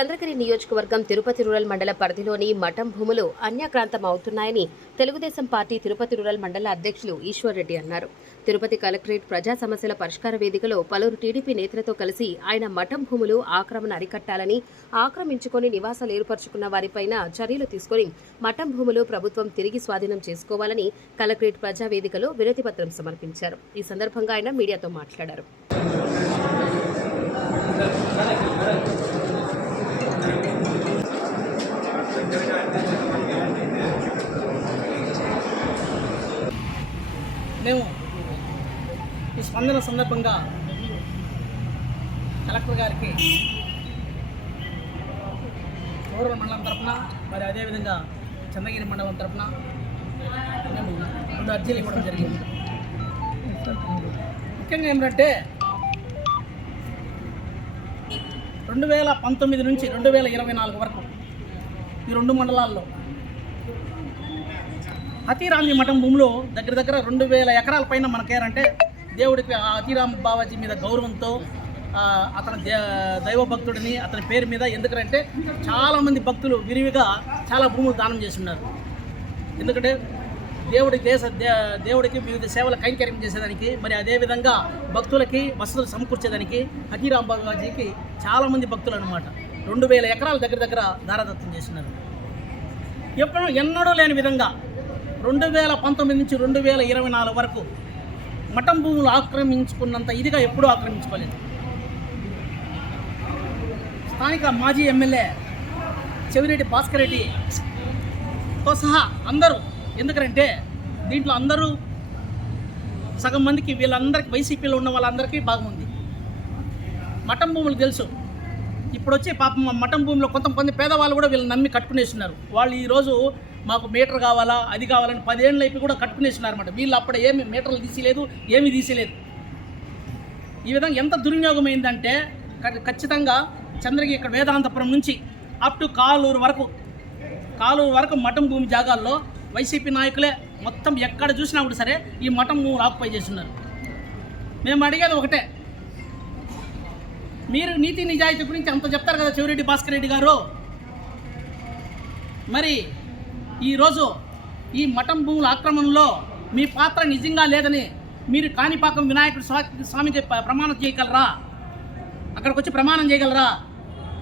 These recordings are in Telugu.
చంద్రగిరి నియోజకవర్గం తిరుపతి రూరల్ మండల పరిధిలోని మఠం భూములు అన్యాక్రాంతం అవుతున్నాయని తెలుగుదేశం పార్టీ తిరుపతి రూరల్ మండల అధ్యక్షులు ఈశ్వర్ రెడ్డి అన్నారు. తిరుపతి కలెక్టరేట్ ప్రజా సమస్యల పరిష్కార వేదికలో పలువురు టీడీపీ నేతలతో కలిసి ఆయన మఠం భూములు ఆక్రమణ అరికట్టాలని, ఆక్రమించుకొని నివాసాలు ఏర్పరచుకున్న వారిపైన చర్యలు తీసుకుని మఠం భూములు ప్రభుత్వం తిరిగి స్వాధీనం చేసుకోవాలని కలెక్టరేట్ ప్రజా వేదికలో వినతి పత్రం సమర్పించారు. ఈ సందర్భంగా ఆయన మీడియాతో మాట్లాడారు. మేము ఈ స్పందన సందర్భంగా కలెక్టర్ గారికి రూరల్ మండలం తరఫున మరి అదేవిధంగా చంద్రగిరి మండలం తరఫున మేము 2 అర్జీలు ఇవ్వడం జరిగింది. ముఖ్యంగా ఏమిటంటే 2019 నుంచి 2024 వరకు ఈ 2 మండలాల్లో అతిరామి మఠం భూములు దగ్గర 2000 ఎకరాల పైన మనకేరంటే దేవుడికి అతిరామ్ బావాజీ మీద గౌరవంతో అతని దైవ భక్తుడిని అతని పేరు మీద, ఎందుకంటే చాలామంది భక్తులు విరివిగా చాలా భూములు దానం చేసి ఉన్నారు. ఎందుకంటే దేవుడికి వివిధ సేవల కైంకర్యం చేసేదానికి, మరి అదేవిధంగా భక్తులకి వసతులు సమకూర్చేదానికి అతిరామ్ బావాజీకి చాలామంది భక్తులు అనమాట 2000 ఎకరాలు దగ్గర దారాదత్తం చేస్తున్నారు. ఎన్నడూ లేని విధంగా 2019 నుంచి 2024 వరకు మఠం భూములు ఆక్రమించుకున్నంత ఇదిగా ఎప్పుడూ ఆక్రమించుకోలేదు. స్థానిక మాజీ ఎమ్మెల్యే చెవిరెడ్డి భాస్కర్ రెడ్డితో సహా అందరూ, ఎందుకంటే దీంట్లో అందరూ సగం మందికి వీళ్ళందరికీ వైసీపీలో ఉన్న వాళ్ళందరికీ బాగుంది. మఠం భూములు తెలుసు. ఇప్పుడు వచ్చి పాపం మఠం భూమిలో కొంతమంది పేదవాళ్ళు కూడా వీళ్ళని నమ్మి కట్టుకునేస్తున్నారు. వాళ్ళు ఈరోజు మాకు మీటర్ కావాలా, అది కావాలని 10 ఏళ్ళు అయిపోయి కూడా కట్టుకునేస్తున్నారు అనమాట. వీళ్ళు అప్పుడు ఏమి మీటర్లు తీసేలేదు, ఏమీ తీసేలేదు. ఈ విధంగా ఎంత దుర్వినియోగం అయిందంటే ఖచ్చితంగా చంద్రగిరి ఇక్కడ వేదాంతపురం నుంచి అప్ టు కాలూరు వరకు మఠం భూమి జాగాల్లో వైసీపీ నాయకులే మొత్తం ఎక్కడ చూసినా కూడా సరే ఈ మఠం భూములు ఆక్యుపై చేస్తున్నారు. మేము అడిగేది ఒకటే, మీరు నీతి నిజాయితీ గురించి అంత చెప్తారు కదా చెవిరెడ్డి భాస్కర్ రెడ్డి గారు, మరి ఈరోజు ఈ మఠం భూముల ఆక్రమణలో మీ పాత్ర నిజంగా లేదని మీరు కాణిపాకం వినాయకుడు స్వామికి ప్రమాణం చేయగలరా? అక్కడికి వచ్చి ప్రమాణం చేయగలరా?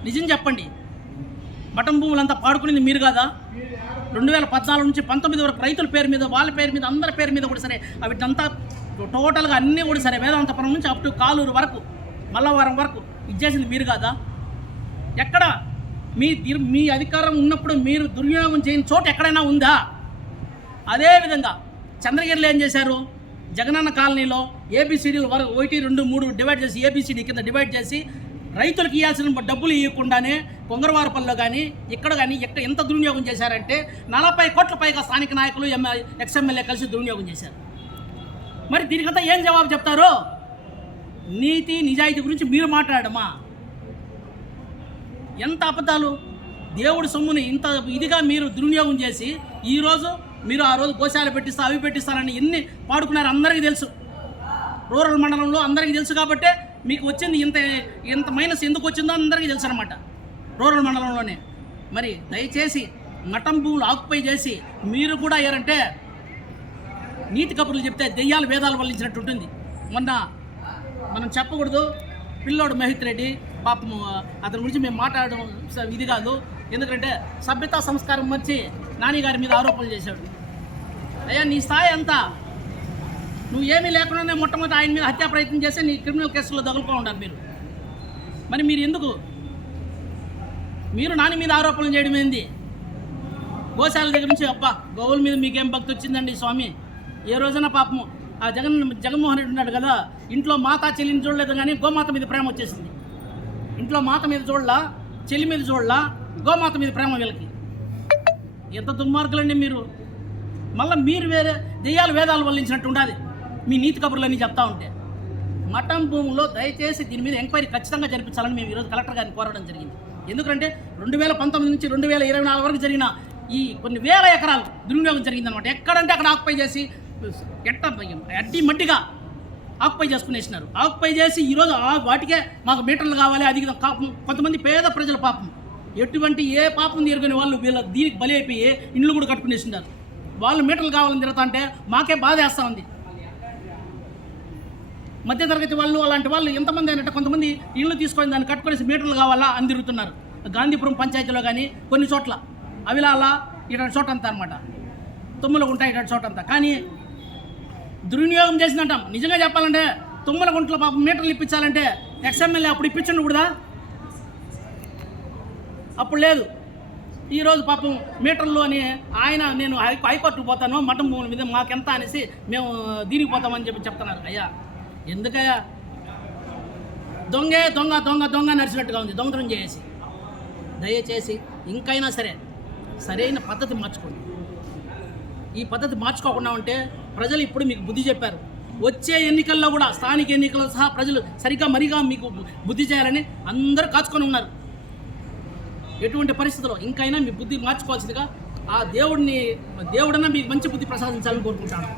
నిజం చెప్పండి. మఠం భూములంతా పాడుకునేది మీరు కాదా? 2014 నుంచి 19 వరకు రైతుల పేరు మీద, వాళ్ళ పేరు మీద, అందరి పేరు మీద కూడా సరే వీటంతా టోటల్గా అన్నీ కూడా సరే వేదాంతపురం నుంచి అప్ టు కాలూరు వరకు, మల్లవరం వరకు ఇచ్చేసింది మీరు కాదా? ఎక్కడ మీ అధికారం ఉన్నప్పుడు మీరు దుర్వినియోగం చేయని చోట ఎక్కడైనా ఉందా? అదేవిధంగా చంద్రగిరిలో ఏం చేశారు? జగనన్న కాలనీలో ఏబిసిడీలు 1, 2, 3 డివైడ్ చేసి ఏబిసిడి కింద డివైడ్ చేసి రైతులకు ఇవ్వాల్సిన డబ్బులు ఇవ్వకుండానే కొంగరవారపల్లిలో కానీ ఇక్కడ కానీ ఎంత దుర్వినియోగం చేశారంటే 40 కోట్ల పైగా స్థానిక నాయకులు ఎక్స్ఎమ్మెల్యే కలిసి దుర్వినియోగం చేశారు. మరి దీనికంతా ఏం జవాబు చెప్తారు? నీతి నిజాయితీ గురించి మీరు మాట్లాడమా? ఎంత అబద్ధాలు! దేవుడి సొమ్ముని ఇంత ఇదిగా మీరు దుర్వినియోగం చేసి ఈరోజు మీరు ఆ రోజు గోశాల పెట్టిస్తా అవి పెట్టిస్తారని ఎన్ని పాడుకున్నారు అందరికీ తెలుసు. రూరల్ మండలంలో అందరికీ తెలుసు కాబట్టే మీకు వచ్చింది ఇంత మైనస్ ఎందుకు వచ్చిందో అందరికీ తెలుసు అనమాట రూరల్ మండలంలోనే. మరి దయచేసి మఠం భూములు ఆక్యుపై చేసి మీరు కూడా అయ్యారంటే నీతి కబుర్లు చెప్తే దెయ్యాలు వేదాలు వల్లించినట్టు ఉంటుంది. మొన్న మనం చెప్పకూడదు, పిల్లోడు మహిత్ రెడ్డి పాపం అతని గురించి మేము మాట్లాడడం ఇది కాదు. ఎందుకంటే సభ్యతా సంస్కారం మర్చి నాని గారి మీద ఆరోపణలు చేశాడు. అయ్యా నీ స్థాయి ఎంత? నువ్వు ఏమీ లేకుండానే మొట్టమొదటి ఆయన మీద హత్యా ప్రయత్నం చేస్తే నీ క్రిమినల్ కేసుల్లో తగులుకో ఉన్నారు మీరు. మరి మీరు ఎందుకు నాని మీద ఆరోపణలు చేయడం ఏంది? గోశాల దగ్గర నుంచి అబ్బా గోవుల మీద మీకేం భక్తి వచ్చిందండి స్వామి. ఏ రోజైనా పాపము ఆ జగన్మోహన్ రెడ్డి ఉన్నాడు కదా, ఇంట్లో మాత చెల్లిని చూడలేదు కానీ గోమాత మీద ప్రేమ వచ్చేసింది. ఇంట్లో మాత మీద చూడలా, చెల్లి మీద చూడలా, గోమాత మీద ప్రేమ వీళ్ళకి. ఎంత దుర్మార్గులండి మీరు! మళ్ళీ మీరు వేరే దెయ్యాలు వేదాలు వల్లించినట్టు ఉండాలి మీ నీతి కబుర్లన్నీ చెప్తా ఉంటే. మఠం భూముల్లో దయచేసి దీని మీద ఎంక్వైరీ ఖచ్చితంగా జరిపించాలని మేము ఈరోజు కలెక్టర్ గారిని కోరడం జరిగింది. ఎందుకంటే 2019 నుంచి 2024 వరకు జరిగిన ఈ కొన్ని వేల ఎకరాలు దుర్వినియోగం జరిగిందనమాట. ఎక్కడంటే అక్కడ ఆక్యుపై చేసి అడ్డి మట్టిగా ఆక్యుపై చేసుకునేసినారు. ఆక్యుపై చేసి ఈరోజు వాటికే మాకు మీటర్లు కావాలి, అది కొంతమంది పేద ప్రజల పాపం ఎటువంటి ఏ పాపం తీరుకునే వాళ్ళు వీళ్ళ దీనికి బలి అయిపోయి ఇండ్లు కూడా కట్టుకునేస్తున్నారు. వాళ్ళు మీటర్లు కావాలని తిరుగుతా అంటే మాకే బాధ వేస్తూ ఉంది. మధ్యతరగతి వాళ్ళు అలాంటి వాళ్ళు ఎంతమంది అయినట్టు కొంతమంది ఇళ్ళు తీసుకొని దాన్ని కట్టుకునేసి మీటర్లు కావాలా అని తిరుగుతున్నారు. గాంధీపురం పంచాయతీలో కానీ కొన్ని చోట్ల అవిలాల ఇటువంటి చోట అంతా అనమాట, తుమ్మలగుంట ఇటువంటి చోట అంతా. కానీ దుర్వినియోగం చేసిందంటాం. నిజంగా చెప్పాలంటే తుమ్మలగుంటలో పాపం మీటర్లు ఇప్పించాలంటే ఎక్స్ఎమ్మెల్యే అప్పుడు ఇప్పించండి కూడా, అప్పుడు లేదు. ఈరోజు పాపం మీటర్లు అని ఆయన నేను హైకోర్టుకు పోతాను మఠం భూముల మీద మాకెంత అనేసి మేము దీనికి పోతామని చెప్తున్నారు. అయ్యా ఎందుకయ్యా, దొంగే దొంగ దొంగ దొంగ నడిచినట్టుగా ఉంది దొంగతనం చేసి. దయచేసి ఇంకైనా సరే సరైన పద్ధతి మార్చుకోండి. ఈ పద్ధతి మార్చుకోకుండా ఉంటే ప్రజలు ఇప్పుడు మీకు బుద్ధి చెప్పారు. వచ్చే ఎన్నికల్లో కూడా స్థానిక ఎన్నికల్లో సహా ప్రజలు మరిగా మీకు బుద్ధి చేయాలని అందరూ కాచుకొని ఉన్నారు. ఎటువంటి పరిస్థితుల్లో ఇంకైనా మీ బుద్ధి మార్చుకోవాల్సిందిగా ఆ దేవుడన్నా మీకు మంచి బుద్ధి ప్రసాదించాలని కోరుకుంటాను.